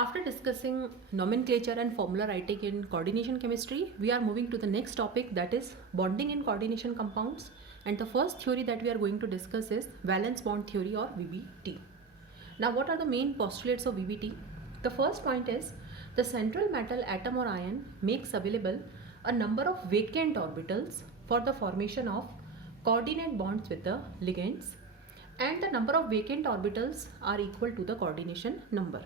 After discussing nomenclature and formula writing in coordination chemistry, we are moving to the next topic, that is bonding in coordination compounds. And the first theory that we are going to discuss is valence bond theory or VBT. Now, what are the main postulates of VBT? The first point is the central metal atom or ion makes available a number of vacant orbitals for the formation of coordinate bonds with the ligands, and the number of vacant orbitals are equal to the coordination number.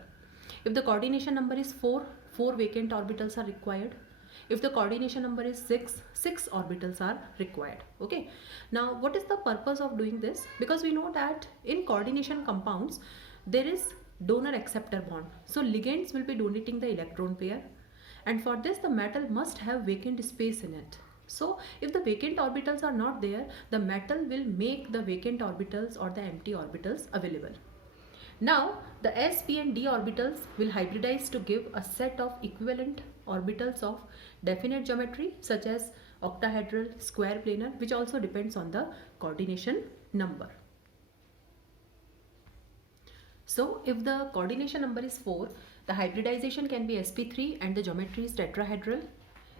If the coordination number is 4, 4 vacant orbitals are required. If the coordination number is 6, 6 orbitals are required. Okay. Now, what is the purpose of doing this? Because we know that in coordination compounds, there is donor-acceptor bond. So, ligands will be donating the electron pair. And for this, the metal must have vacant space in it. So, if the vacant orbitals are not there, the metal will make the vacant orbitals or the empty orbitals available. Now, the s, p and d orbitals will hybridize to give a set of equivalent orbitals of definite geometry such as octahedral, square planar, which also depends on the coordination number. So, if the coordination number is 4, the hybridization can be sp3 and the geometry is tetrahedral.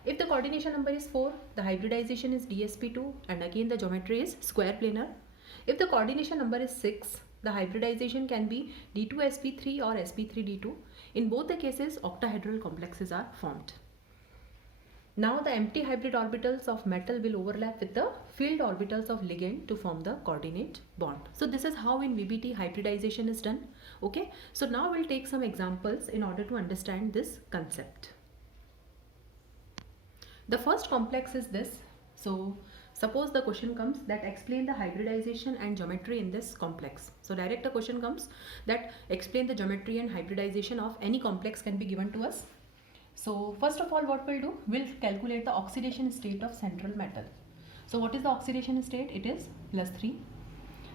If the coordination number is 4, the hybridization is dsp2 and again the geometry is square planar. If the coordination number is 6, the hybridization can be d2sp3 or sp3d2. In both the cases, octahedral complexes are formed. Now the empty hybrid orbitals of metal will overlap with the filled orbitals of ligand to form the coordinate bond. So this is how in VBT hybridization is done. Okay. So now we'll take some examples in order to understand this concept. The first complex is this. So suppose the question comes that explain the hybridization and geometry in this complex. So direct a question comes that explain the geometry and hybridization of any complex can be given to us. So first of all, what we'll do, we'll calculate the oxidation state of central metal. So what is the oxidation state? It is +3.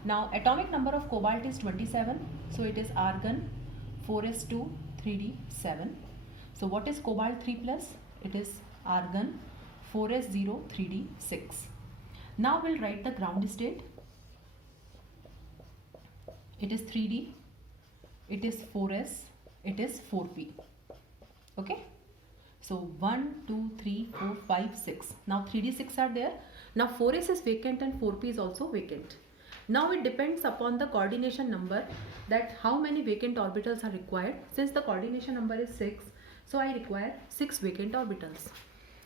Now atomic number of cobalt is 27. So it is argon 4s2 3d7. So what is cobalt 3 plus? It is argon 4s0 3d6. Now we'll write the ground state. It is 3d, it is 4s, it is 4p. Okay. So 1, 2, 3, 4, 5, 6. Now 3d6 are there. Now 4s is vacant and 4p is also vacant. Now it depends upon the coordination number that how many vacant orbitals are required. Since the coordination number is 6, so I require 6 vacant orbitals.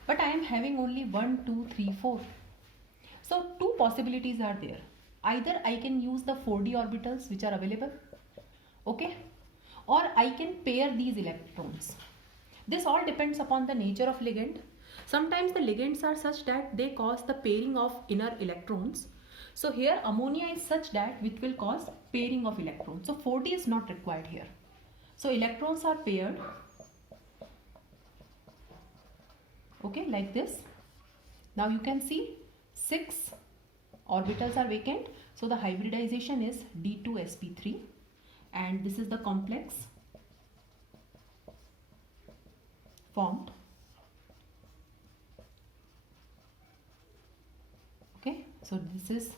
But I am having only 1, 2, 3, 4. So two possibilities are there. Either I can use the 4d orbitals which are available, okay, or I can pair these electrons. This all depends upon the nature of ligand. Sometimes the ligands are such that they cause the pairing of inner electrons. So here ammonia is such that which will cause pairing of electrons. So 4d is not required here. So electrons are paired, okay, like this. Now you can see 6 orbitals are vacant. So the hybridization is d2sp3 and this is the complex formed. Okay, so this is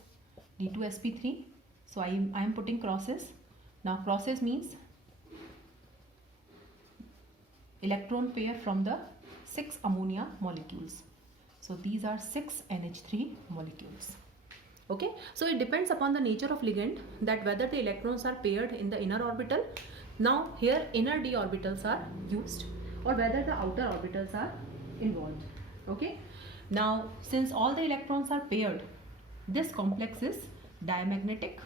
d2sp3. So I am putting crosses. Now crosses means electron pair from the 6 ammonia molecules. So these are 6 NH3 molecules. Okay, so it depends upon the nature of ligand that whether the electrons are paired in the inner orbital. Now here inner d orbitals are used, or whether the outer orbitals are involved. Okay. Now since all the electrons are paired, this complex is diamagnetic.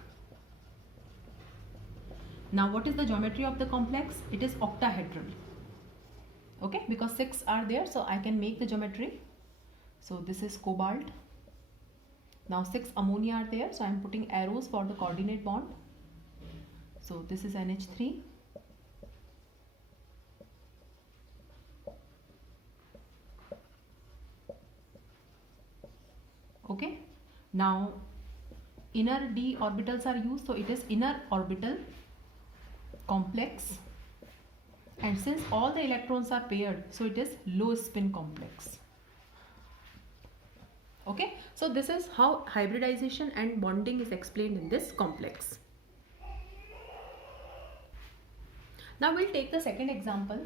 Now what is the geometry of the complex? It is octahedral. Okay, because 6 are there, so I can make the geometry. So this is cobalt. Now 6 ammonia are there, so I am putting arrows for the coordinate bond. So this is NH3. Okay, now inner d orbitals are used, so it is inner orbital complex, and since all the electrons are paired, so it is low spin complex. Okay, so this is how hybridization and bonding is explained in this complex. Now we'll take the second example.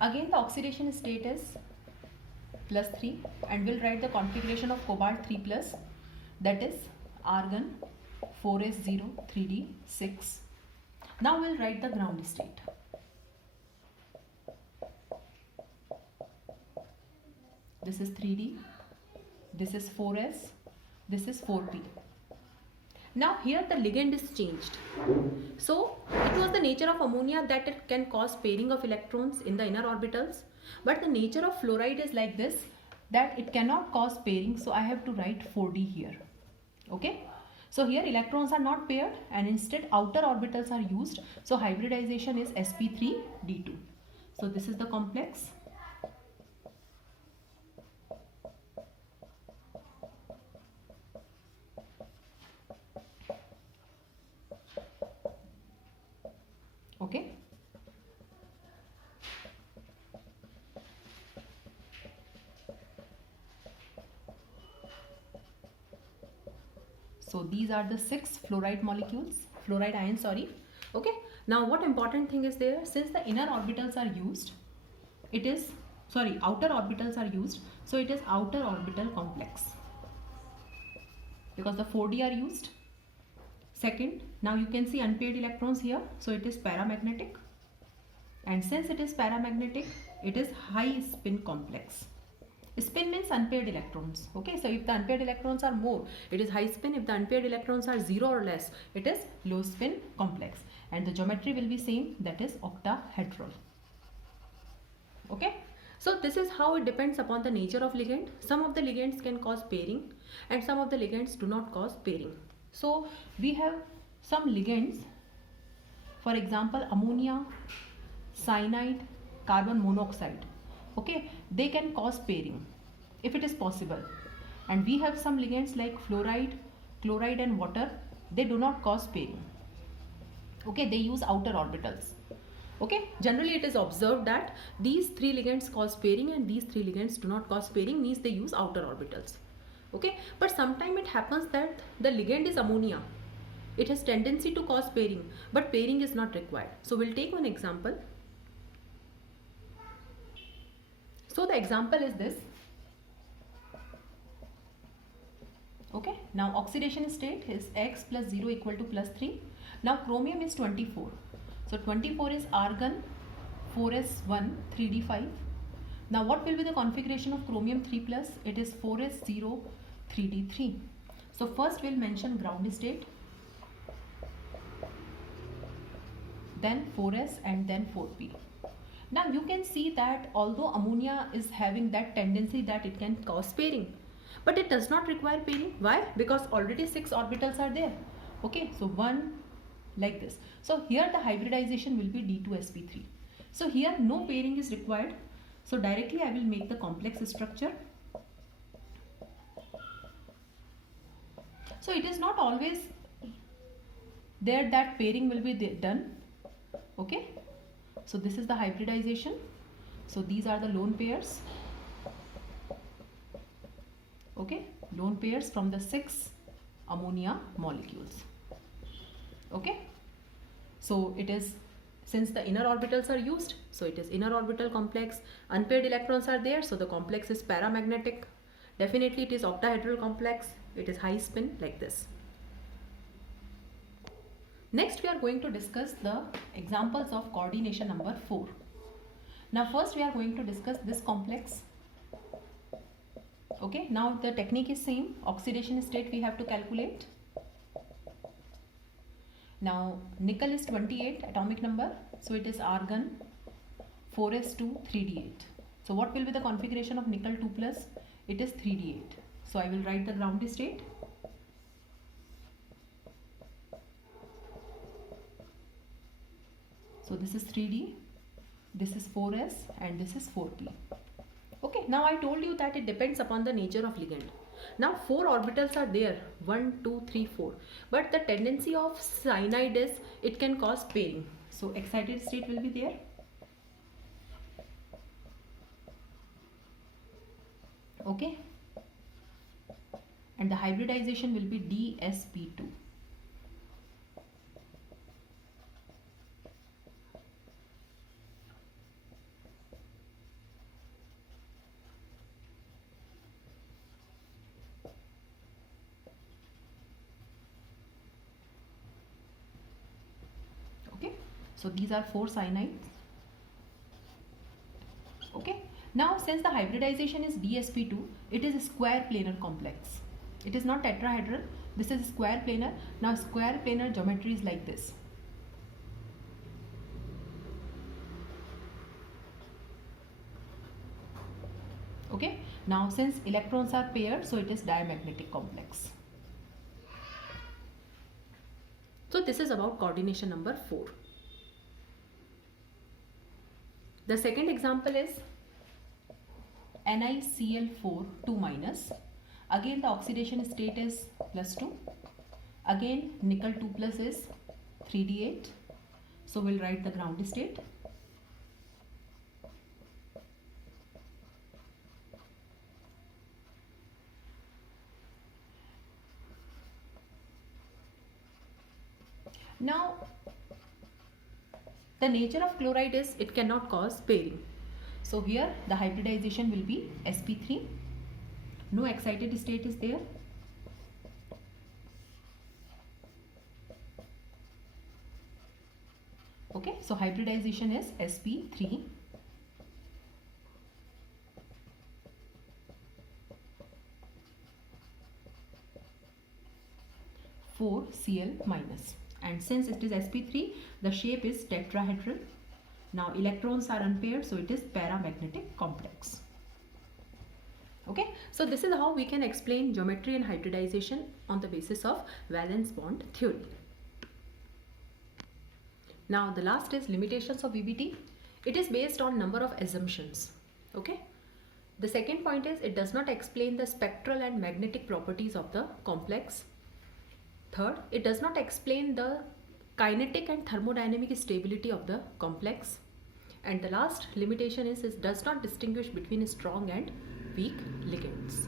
Again the oxidation state is +3 and we'll write the configuration of cobalt 3 plus, that is argon 4s0 3d6. Now we'll write the ground state. This is 3d, this is 4s, this is 4p. Now here the ligand is changed. So it was the nature of ammonia that it can cause pairing of electrons in the inner orbitals, but the nature of fluoride is like this, that it cannot cause pairing, so I have to write 4d here. Okay, so here electrons are not paired and instead outer orbitals are used, so hybridization is sp3d2. So this is the complex. Okay, so these are the 6 fluoride molecules, fluoride ions, sorry. Okay, now what important thing is there, since the inner orbitals are used, it is, sorry, outer orbitals are used, so it is outer orbital complex because the 4d are used. Second, now you can see unpaired electrons here, so it is paramagnetic, and since it is paramagnetic, it is high spin complex. Spin means unpaired electrons. Okay, so if the unpaired electrons are more, it is high spin. If the unpaired electrons are 0 or less, it is low spin complex, and the geometry will be same, that is octahedral. Okay, so this is how it depends upon the nature of ligand. Some of the ligands can cause pairing and some of the ligands do not cause pairing. So we have some ligands, for example ammonia, cyanide, carbon monoxide. Okay, they can cause pairing if it is possible, and we have some ligands like fluoride, chloride and water, they do not cause pairing. Okay, they use outer orbitals. Okay, generally it is observed that these 3 ligands cause pairing and these 3 ligands do not cause pairing, means they use outer orbitals. Okay, but sometimes it happens that the ligand is ammonia, it has tendency to cause pairing, but pairing is not required. So we'll take one example. So the example is this. Okay, now oxidation state is X plus 0 equal to +3. Now chromium is 24. So 24 is argon 4s1 3d5. Now what will be the configuration of chromium 3 plus? It is 4s0 3d3. So first we'll mention ground state, then 4s and then 4p. Now you can see that although ammonia is having that tendency that it can cause pairing, but it does not require pairing. Why? Because already 6 orbitals are there. Okay, so 1 like this. So here the hybridization will be D2sp3. So here no pairing is required. So directly I will make the complex structure. So it is not always there that pairing will be done. Okay, so this is the hybridization. So these are the lone pairs. Okay, lone pairs from the 6 ammonia molecules. Okay, so it is, since the inner orbitals are used, so it is inner orbital complex. Unpaired electrons are there, so the complex is paramagnetic. Definitely it is octahedral complex. It is high spin like this. Next we are going to discuss the examples of coordination number 4. Now first we are going to discuss this complex. Okay, now the technique is same. Oxidation state we have to calculate. Now nickel is 28 atomic number, so it is argon 4s2 3d8. So what will be the configuration of nickel 2 plus? It is 3d8. So I will write the ground state. So this is 3d, this is 4s and this is 4p. Okay, now I told you that it depends upon the nature of ligand. Now 4 orbitals are there, 1, 2, 3, 4. But the tendency of cyanide is it can cause pairing. So excited state will be there. Okay, and the hybridization will be DsP2. So these are 4 cyanides. Okay. Now since the hybridization is DsP2, it is a square planar complex. It is not tetrahedral. This is square planar. Now square planar geometry is like this. Okay. Now since electrons are paired, so it is diamagnetic complex. So this is about coordination number 4. The second example is NiCl4 2-. Again the oxidation state is +2. Again nickel 2+ is 3d8. So we'll write the ground state. Now the nature of chloride is it cannot cause pairing. So here the hybridization will be sp3. No excited state is there. Okay, so hybridization is sp3. -4Cl-. And since it is sp3, the shape is tetrahedral. Now electrons are unpaired, so it is paramagnetic complex. Okay, so this is how we can explain geometry and hybridization on the basis of valence bond theory. Now the last is limitations of VBT. It is based on number of assumptions. Okay, the second point is it does not explain the spectral and magnetic properties of the complex. Third, it does not explain the kinetic and thermodynamic stability of the complex. And the last limitation is it does not distinguish between strong and weak ligands.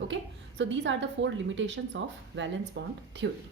Okay, so these are the 4 limitations of valence bond theory.